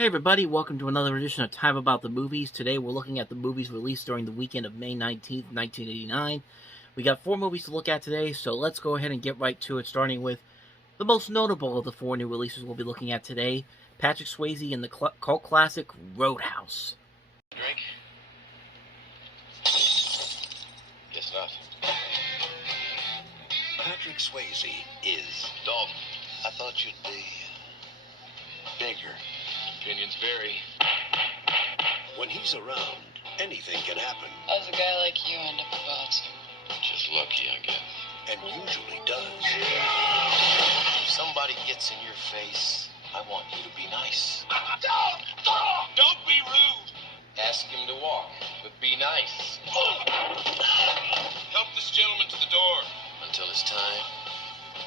Hey everybody, welcome to another edition of Time About the Movies. Today we're looking at the movies released during the weekend of May 19th, 1989. We got 4 movies to look at today, so let's go ahead and get right to it, starting with the most notable of the 4 new releases we'll be looking at today, Patrick Swayze in the cult classic Roadhouse. Drink? Guess not. Patrick Swayze is... Dalton. I thought you'd be... bigger. Opinions vary. When he's around, anything can happen. How's a guy like you end up bouncing? Just lucky, I guess. And usually does. If somebody gets in your face, I want you to be nice. Don't be rude. Ask him to walk, but be nice. Help this gentleman to the door. Until it's time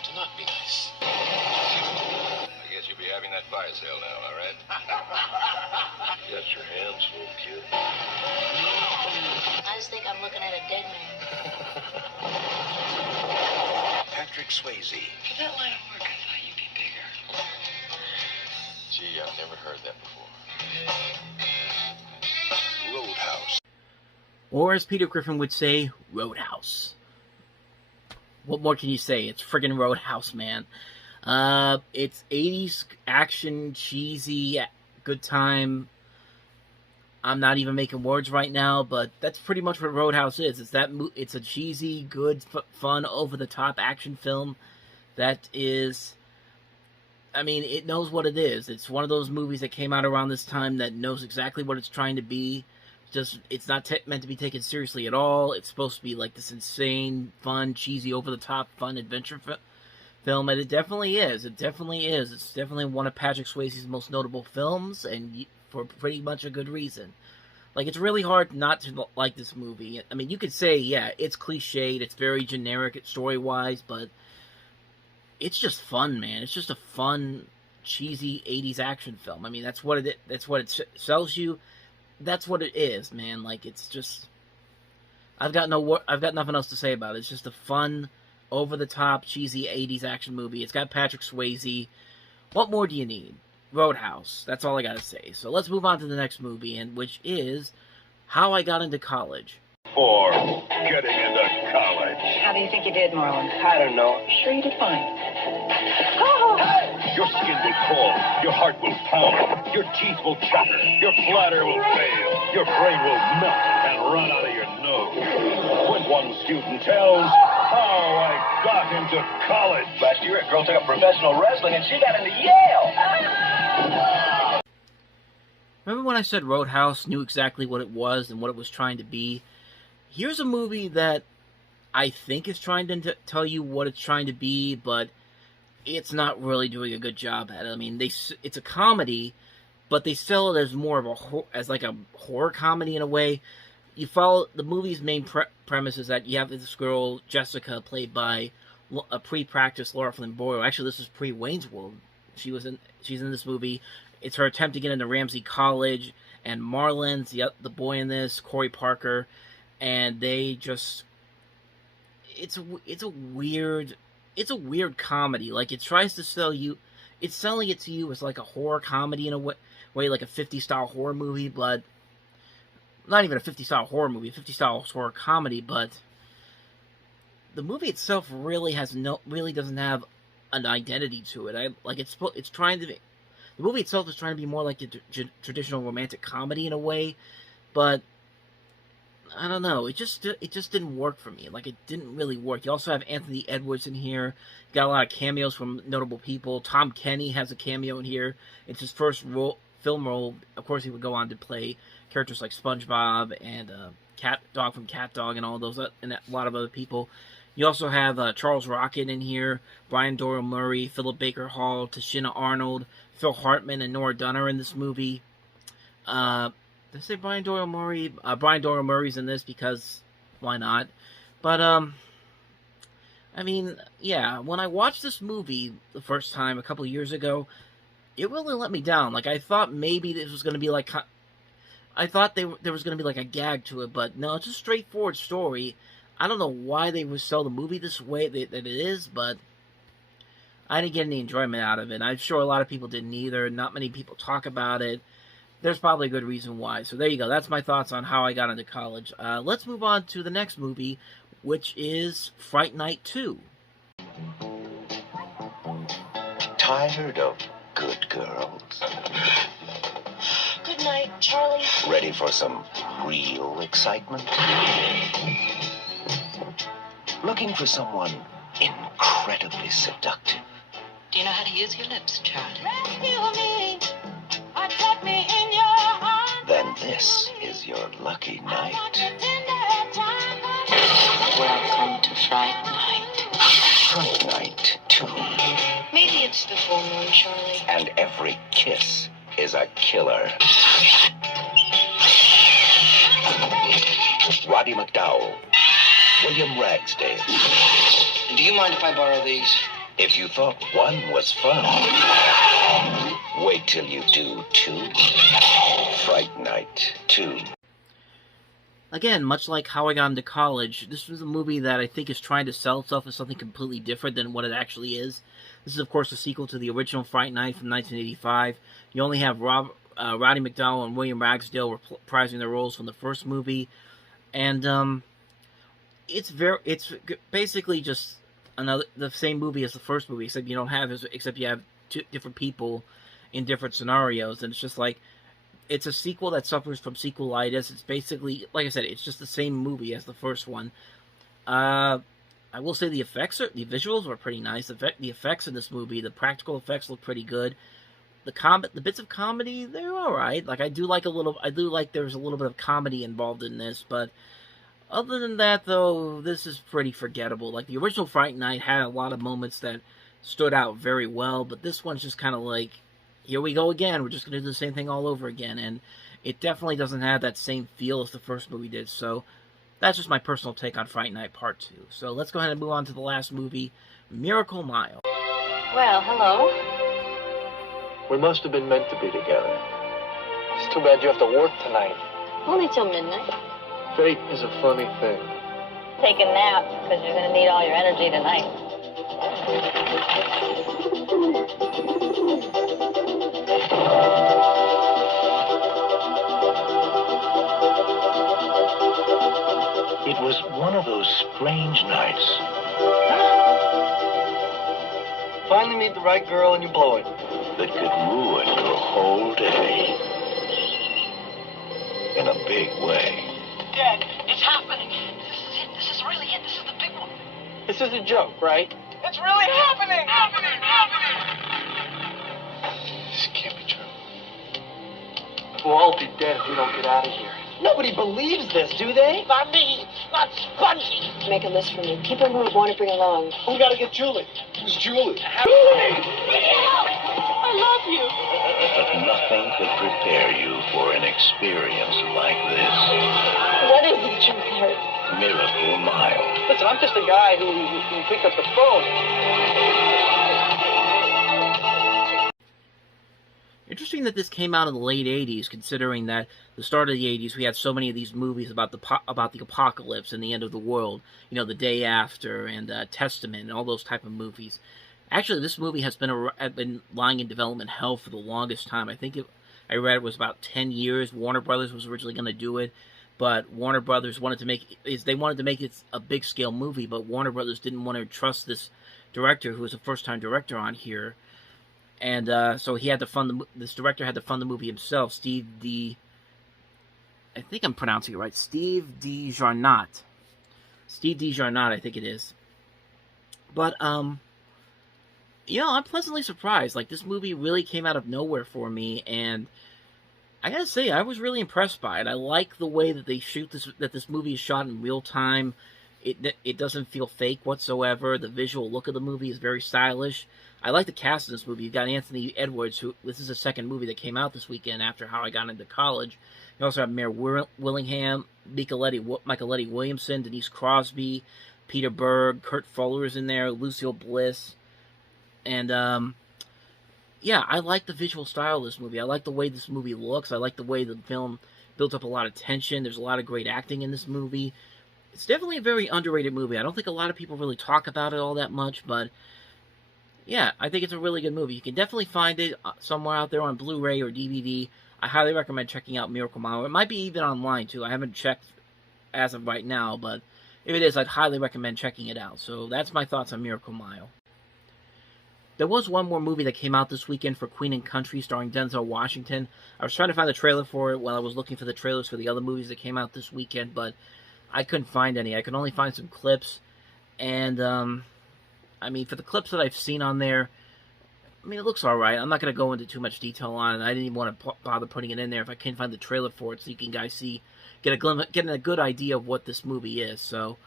to not be nice. I guess you'll be having that fire sale now, all right? Got your hands full, kid. I just think I'm looking at a dead man. Patrick Swayze. For that line of work, I thought you'd be bigger. Gee, I've never heard that before. Roadhouse. Or as Peter Griffin would say, Roadhouse. What more can you say? It's friggin' Roadhouse, man. It's 80s action, cheesy, good time. I'm not even making words right now, but that's pretty much what Roadhouse is. It's a cheesy, good, fun, over-the-top action film that is... I mean, it knows what it is. It's one of those movies that came out around this time that knows exactly what it's trying to be. It's not meant to be taken seriously at all. It's supposed to be like this insane, fun, cheesy, over-the-top, fun adventure film, and it definitely is. It definitely is. It's definitely one of Patrick Swayze's most notable films, and for pretty much a good reason. Like, it's really hard not to like this movie. I mean, you could say, yeah, it's cliched, it's very generic story-wise, but it's just fun, man. It's just a fun, cheesy 80s action film. I mean, that's what it sells you. That's what it is, man. Like, it's just... I've got nothing else to say about it. It's just a fun, over-the-top, cheesy 80s action movie. It's got Patrick Swayze. What more do you need? Roadhouse. That's all I gotta say. So let's move on to the next movie, which is How I Got Into College. For getting into college. How do you think you did, Marlon? I don't know. Sure you did fine. Your skin will crawl, your heart will pound, your teeth will chatter, your bladder will fail, your brain will melt and run out of your nose. When one student tells how I got into college. Last year, a girl took up professional wrestling and she got into Yale. Remember when I said Roadhouse knew exactly what it was and what it was trying to be? Here's a movie that I think is trying to tell you what it's trying to be, but it's not really doing a good job at it. I mean, it's a comedy, but they sell it as more of a horror comedy in a way. You follow the movie's main premise is that you have this girl Jessica, played by a pre-practiced Laura Flynn Boyle. Actually, this is pre-Wayne's World. She's in this movie. It's her attempt to get into Ramsey College, and Marlon's the boy in this, Corey Parker, and they just... It's a weird comedy. Like, it tries to sell you... It's selling it to you as like a horror comedy in a way, like a 50s-style horror movie, but... Not even a 50s-style horror movie, a 50s-style horror comedy, but... The movie itself really doesn't have an identity to it. It's trying to be... The movie itself is trying to be more like a traditional romantic comedy in a way, but... I don't know. It just didn't work for me. Like, it didn't really work. You also have Anthony Edwards in here. You got a lot of cameos from notable people. Tom Kenny has a cameo in here. It's his first film role. Of course, he would go on to play characters like SpongeBob and Cat Dog from Cat Dog and all those, and a lot of other people. You also have Charles Rocket in here, Brian Doyle Murray, Philip Baker Hall, Tashina Arnold, Phil Hartman, and Nora Dunner in this movie. Did I say Brian Doyle Murray? Brian Doyle Murray's in this because why not? But, I mean, yeah, when I watched this movie the first time a couple of years ago, it really let me down. Like, I thought maybe this was going to be like... I thought there was going to be like a gag to it, but no, it's a straightforward story. I don't know why they would sell the movie this way that it is, but I didn't get any enjoyment out of it. I'm sure a lot of people didn't either. Not many people talk about it. There's probably a good reason why. So there you go. That's my thoughts on How I Got Into College. Let's move on to the next movie, which is Fright Night 2. Tired of good girls? Good night, Charlie. Ready for some real excitement? Looking for someone incredibly seductive? Do you know how to use your lips, Charlie? Rescue me. Or take me in your arms. Then this is your lucky night. Welcome to Fright Night. Fright Night 2. Maybe it's the full moon, Charlie. And every kiss is a killer. Roddy McDowell. William Ragsdale. Do you mind if I borrow these? If you thought one was fun, wait till you do two. Fright Night 2. Again, much like How I Got Into College, this was a movie that I think is trying to sell itself as something completely different than what it actually is. This is, of course, a sequel to the original Fright Night from 1985. You only have Roddy McDowell and William Ragsdale reprising their roles from the first movie. And it's basically just the same movie as the first movie, except you have two different people in different scenarios, and it's just like it's a sequel that suffers from sequelitis. It's basically, like I said, it's just the same movie as the first one. I will say the visuals were pretty nice. The effects in this movie, the practical effects look pretty good. The bits of comedy, they're all right. Like I do like there's a little bit of comedy involved in this, but other than that, though, this is pretty forgettable. Like, the original Fright Night had a lot of moments that stood out very well, but this one's just kind of like, here we go again, we're just going to do the same thing all over again, and it definitely doesn't have that same feel as the first movie did, so that's just my personal take on Fright Night Part 2. So let's go ahead and move on to the last movie, Miracle Mile. Well, hello. We must have been meant to be together. It's too bad you have to work tonight. Only till midnight. Fate is a funny thing. Take a nap, because you're going to need all your energy tonight. It was one of those strange nights. Finally meet the right girl and you blow it. That could ruin your whole day. In a big way. Dad, It's happening. This is it. This is really it. This is the big one. this is a joke, right? It's really happening! This can't be true. We'll all be dead if we don't get out of here. Nobody believes this, do they? Not me. Not Spongy. Make a list for me. People who would want to bring along. We gotta get Julie. Who's Julie? I love you. But nothing could prepare you for an experience like this. What is the truth, Harry? Miracle Mile. Listen, I'm just a guy who picked up the phone. Interesting that this came out in the late 80s, considering that the start of the 80s, we had so many of these movies about the apocalypse and the end of the world. You know, The Day After and Testament and all those type of movies. Actually, this movie has been lying in development hell for the longest time. I read it was about 10 years. Warner Brothers was originally going to do it, but Warner Brothers wanted to make it a big scale movie, but Warner Brothers didn't want to trust this director, who was a first time director on here. And so he had to this director had to fund the movie himself, I think I'm pronouncing it right, Steve DeJarnot, I think it is. But, you know, I'm pleasantly surprised. Like, this movie really came out of nowhere for me, and I gotta say, I was really impressed by it. I like the way that they that this movie is shot in real time. It doesn't feel fake whatsoever. The visual look of the movie is very stylish. I like the cast in this movie. You've got Anthony Edwards, this is the second movie that came out this weekend after How I Got Into College. You also have Mayor Willingham, Michael Williamson, Denise Crosby, Peter Berg, Kurt Fuller's in there, Lucille Bliss. And, yeah, I like the visual style of this movie. I like the way this movie looks. I like the way the film built up a lot of tension. There's a lot of great acting in this movie. It's definitely a very underrated movie. I don't think a lot of people really talk about it all that much, but Yeah, I think it's a really good movie. You can definitely find it somewhere out there on Blu-ray or DVD. I highly recommend checking out Miracle Mile. It might be even online, too. I haven't checked as of right now, but if it is, I'd highly recommend checking it out. So that's my thoughts on Miracle Mile. There was one more movie that came out this weekend for Queen and Country starring Denzel Washington. I was trying to find the trailer for it while I was looking for the trailers for the other movies that came out this weekend, but I couldn't find any. I could only find some clips, and, I mean, for the clips that I've seen on there, I mean, it looks alright. I'm not going to go into too much detail on it. I didn't even want to bother putting it in there if I can't find the trailer for it, so you can guys get a good idea of what this movie is. So,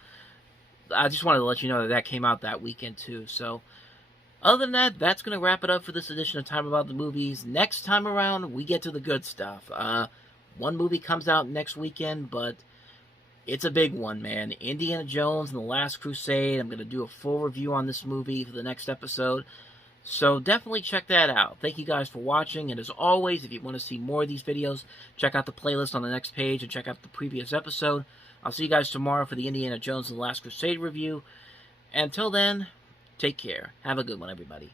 I just wanted to let you know that came out that weekend, too. So, other than that, that's going to wrap it up for this edition of Time About the Movies. Next time around, we get to the good stuff. One movie comes out next weekend, but it's a big one, man. Indiana Jones and the Last Crusade. I'm going to do a full review on this movie for the next episode. So definitely check that out. Thank you guys for watching. And as always, if you want to see more of these videos, check out the playlist on the next page and check out the previous episode. I'll see you guys tomorrow for the Indiana Jones and the Last Crusade review. And until then, take care. Have a good one, everybody.